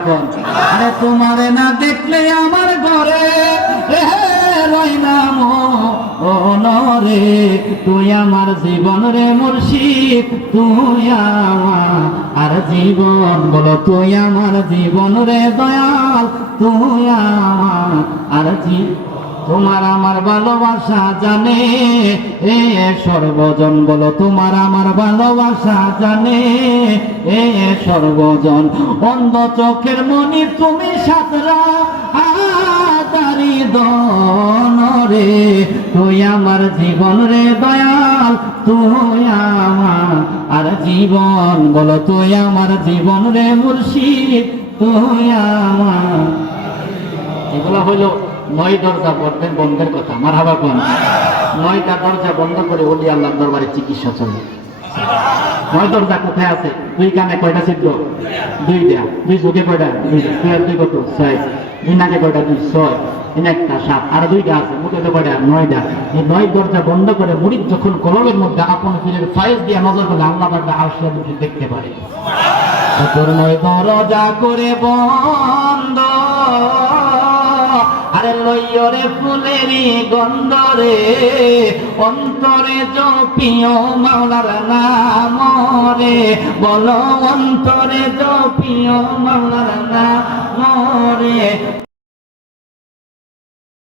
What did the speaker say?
আরে তোমারে না দেখলে আমার ঘরে রে তুই আমার জীবন রে মুর্শিদ, তুই আমার আর জীবন বলো, তুই আমার জীবন রে দয়াল, তুই আমার আর জীবন তোমার আমার ভালোবাসা জানে, এ সর্বজন বলো, তোমার আমার ভালোবাসা জানে, এ সর্বজন। অন্ধ চোখের মনি তুমি সাতরা, আদারি রে। তুই আমার জীবন রে দয়াল, তুই আমার আর জীবন বলো, তুই আমার জীবন রে মুর্শিদ, তুই আমার। এগুলো হইল নয় দরজা বন্ধের বন্ধের কথা আমার হাবা কোন? নয়টা দরজা বন্ধ করে ওলি আল্লাহ দরবারে চিকিৎসা চলে। নয় দরজা কোথায় আছে? দুই কানে কয়টা ছিদ্র? দুইটা। দুই চোখে কয়টা? দুই দুই কত? ছয়। দুই নাকে কয়টা? দুই, ছয়। একটা, সাত। আর দুইটা আছে মুখে তো কয়টা? নয়টা। এই নয় দরজা বন্ধ করে মুড়িদ যখন কলমের মধ্যে আপন ফিরের ফাইজ দিয়ে নজর করলে আল্লাহ বারটা আসলে দেখতে পারে। নয় দরজা করে বন্ধ লইয়রে ফুলেরি গন্ধরে অন্তরে জপিও মাওলার নাম রে বলো অন্তরে জপিও মাওলার নাম রে